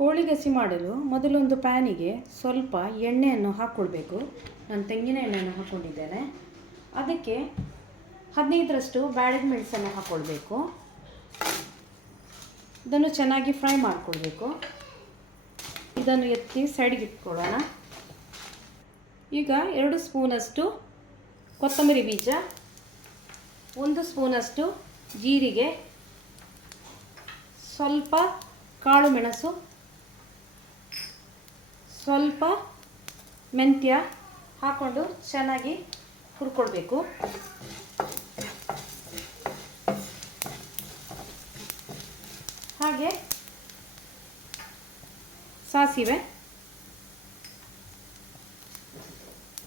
ಕೋಳಿ ಗಸಿ ಮಾಡಲು ಮೊದಲೊಂದು ಪ್ಯಾನಿಗೆ ಸ್ವಲ್ಪ ಎಣ್ಣೆಯನ್ನು ಹಾಕ್ಕೊಳ್ಬೇಕು. ನಾನು ತೆಂಗಿನ ಎಣ್ಣೆಯನ್ನು ಹಾಕ್ಕೊಂಡಿದ್ದೇನೆ. ಅದಕ್ಕೆ 15ರಷ್ಟು ಬ್ಯಾಡಗಿ ಮೆಣಸನ್ನು ಹಾಕ್ಕೊಳ್ಬೇಕು. ಇದನ್ನು ಚೆನ್ನಾಗಿ ಫ್ರೈ ಮಾಡಿಕೊಳ್ಬೇಕು. ಇದನ್ನು ಎತ್ತಿ ಸೈಡ್ಗೆ ಇಟ್ಕೊಳ್ಳೋಣ. ಈಗ 2 ಸ್ಪೂನಷ್ಟು ಕೊತ್ತಂಬರಿ ಬೀಜ, 1 ಸ್ಪೂನಷ್ಟು ಜೀರಿಗೆ, ಸ್ವಲ್ಪ ಕಾಳು ಮೆಣಸು, ಸ್ವಲ್ಪ ಮೆಂತ್ಯ ಹಾಕ್ಕೊಂಡು ಚೆನ್ನಾಗಿ ಹುರ್ಕೊಳ್ಬೇಕು. ಹಾಗೆ ಸಾಸಿವೆ,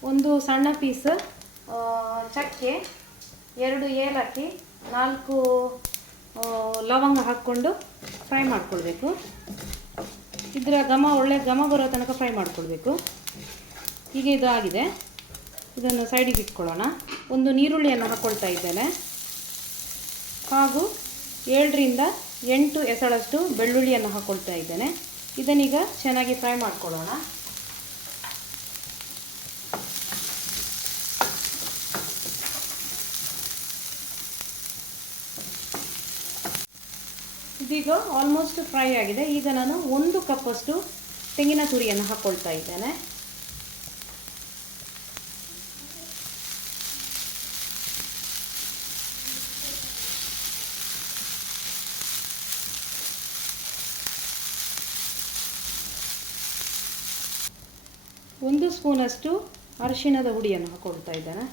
ಒಂದು ಸಣ್ಣ ಪೀಸ್ ಚಕ್ಕೆ, 2 ಏಲಕ್ಕಿ, 4 ಲವಂಗ ಹಾಕ್ಕೊಂಡು ಫ್ರೈ ಮಾಡ್ಕೊಳ್ಬೇಕು. ಇದರ ಒಳ್ಳೆ ಘಮ ಬರೋ ತನಕ ಫ್ರೈ ಮಾಡ್ಕೊಳ್ಬೇಕು. ಹೀಗೆ ಇದು ಆಗಿದೆ. ಇದನ್ನು ಸೈಡಿಗೆ ಇಟ್ಕೊಳ್ಳೋಣ. ಒಂದು ನೀರುಳ್ಳಿಯನ್ನು ಹಾಕ್ಕೊಳ್ತಾ ಇದ್ದೇನೆ. ಹಾಗೂ 7ರಿಂದ 8 ಎಸಳಷ್ಟು ಬೆಳ್ಳುಳ್ಳಿಯನ್ನು ಹಾಕ್ಕೊಳ್ತಾ ಇದ್ದೇನೆ. ಇದನ್ನೀಗ ಚೆನ್ನಾಗಿ ಫ್ರೈ ಮಾಡ್ಕೊಳ್ಳೋಣ. ಇದೀಗ ಆಲ್ಮೋಸ್ಟ್ ಫ್ರೈ ಆಗಿದೆ. ಈಗ ನಾನು 1 ಕಪ್ಪಷ್ಟು ತೆಂಗಿನ ತುರಿಯನ್ನು ಹಾಕ್ಕೊಳ್ತಾ ಇದ್ದೇನೆ. ಒಂದು ಸ್ಪೂನಷ್ಟು ಅರಿಶಿಣದ ಹುಡಿಯನ್ನು ಹಾಕ್ಕೊಳ್ತಾ ಇದ್ದೇನೆ.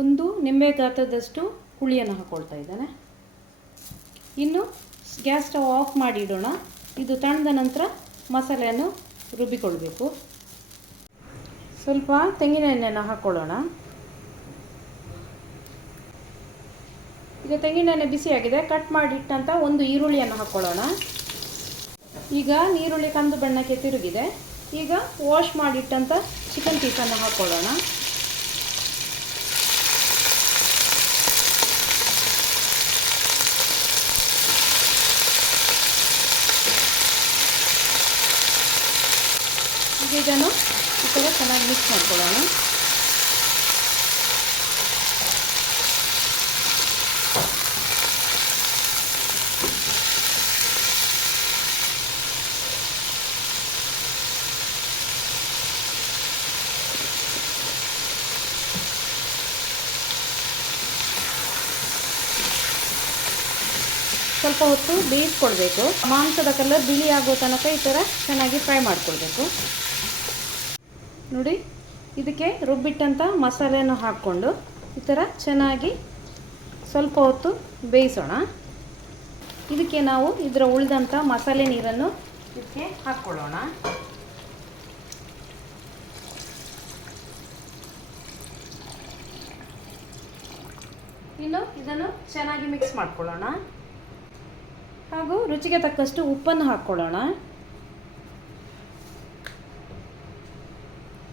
ಒಂದು ನಿಂಬೆ ಗಾತ್ರದಷ್ಟು ಹುಳಿಯನ್ನು ಹಾಕ್ಕೊಳ್ತಾ ಇದ್ದೇನೆ. ಇನ್ನು ಗ್ಯಾಸ್ ಸ್ಟವ್ ಆಫ್ ಮಾಡಿ ಇಡೋಣ. ಇದು ತಣ್ಣದ ನಂತರ ಮಸಾಲೆಯನ್ನು ರುಬ್ಬಿಕೊಳ್ಬೇಕು. ಸ್ವಲ್ಪ ತೆಂಗಿನ ಎಣ್ಣೆಯನ್ನು ಹಾಕ್ಕೊಳ್ಳೋಣ. ಈಗ ತೆಂಗಿನ ಎಣ್ಣೆ ಬಿಸಿಯಾಗಿದೆ. ಕಟ್ ಮಾಡಿಟ್ಟಂಥ ಒಂದು ಈರುಳ್ಳಿಯನ್ನು ಹಾಕ್ಕೊಳ್ಳೋಣ. ಈಗ ಈರುಳ್ಳಿ ಕಂದು ಬಣ್ಣಕ್ಕೆ ತಿರುಗಿದೆ. ಈಗ ವಾಶ್ ಮಾಡಿಟ್ಟಂಥ ಚಿಕನ್ ಪೀಸನ್ನು ಹಾಕ್ಕೊಳ್ಳೋಣ. ಈಗ ಇದನ್ನು ಈ ಥರ ಚೆನ್ನಾಗಿ ಮಿಕ್ಸ್ ಮಾಡ್ಕೊಳ್ಳೋಣ. ಸ್ವಲ್ಪ ಹೊತ್ತು ಬೇಯಿಸ್ಕೊಳ್ಬೇಕು. ಮಾಂಸದ ಕಲರ್ ಬಿಳಿ ಆಗೋ ತನಕ ಈ ಥರ ಚೆನ್ನಾಗಿ ಫ್ರೈ ಮಾಡ್ಕೊಳ್ಬೇಕು. ನೋಡಿ, ಇದಕ್ಕೆ ರುಬ್ಬಿಟ್ಟಂಥ ಮಸಾಲೆಯನ್ನು ಹಾಕ್ಕೊಂಡು ಈ ಥರ ಚೆನ್ನಾಗಿ ಸ್ವಲ್ಪ ಹೊತ್ತು ಬೇಯಿಸೋಣ. ಇದಕ್ಕೆ ನಾವು ಇದರ ಉಳಿದಂಥ ಮಸಾಲೆ ನೀರನ್ನು ಇದಕ್ಕೆ ಹಾಕ್ಕೊಳ್ಳೋಣ. ಇನ್ನು ಇದನ್ನು ಚೆನ್ನಾಗಿ ಮಿಕ್ಸ್ ಮಾಡ್ಕೊಳ್ಳೋಣ. ಹಾಗೂ ರುಚಿಗೆ ತಕ್ಕಷ್ಟು ಉಪ್ಪನ್ನು ಹಾಕ್ಕೊಳ್ಳೋಣ.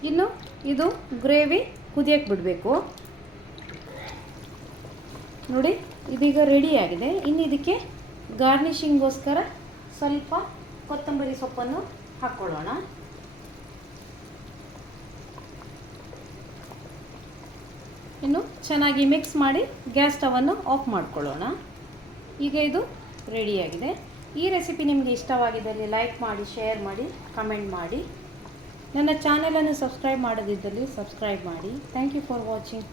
ಇನ್ನು ಇದು ಗ್ರೇವಿ ಕುದಿಯಕ್ಕೆ ಬಿಡಬೇಕು. ನೋಡಿ, ಇದೀಗ ರೆಡಿಯಾಗಿದೆ. ಇನ್ನು ಇದಕ್ಕೆ ಗಾರ್ನಿಷಿಂಗ್ಗೋಸ್ಕರ ಸ್ವಲ್ಪ ಕೊತ್ತಂಬರಿ ಸೊಪ್ಪನ್ನು ಹಾಕ್ಕೊಳ್ಳೋಣ. ಇನ್ನು ಚೆನ್ನಾಗಿ ಮಿಕ್ಸ್ ಮಾಡಿ ಗ್ಯಾಸ್ ಸ್ಟವನ್ನು ಆಫ್ ಮಾಡ್ಕೊಳ್ಳೋಣ. ಈಗ ಇದು ರೆಡಿಯಾಗಿದೆ. ಈ ರೆಸಿಪಿ ನಿಮಗೆ ಇಷ್ಟವಾಗಿದ್ದಲ್ಲಿ ಲೈಕ್ ಮಾಡಿ, ಶೇರ್ ಮಾಡಿ, ಕಮೆಂಟ್ ಮಾಡಿ. ನನ್ನ ಚಾನಲನ್ನು ಸಬ್ಸ್ಕ್ರೈಬ್ ಮಾಡದಿದ್ದಲ್ಲಿ ಸಬ್ಸ್ಕ್ರೈಬ್ ಮಾಡಿ. Thank you for watching.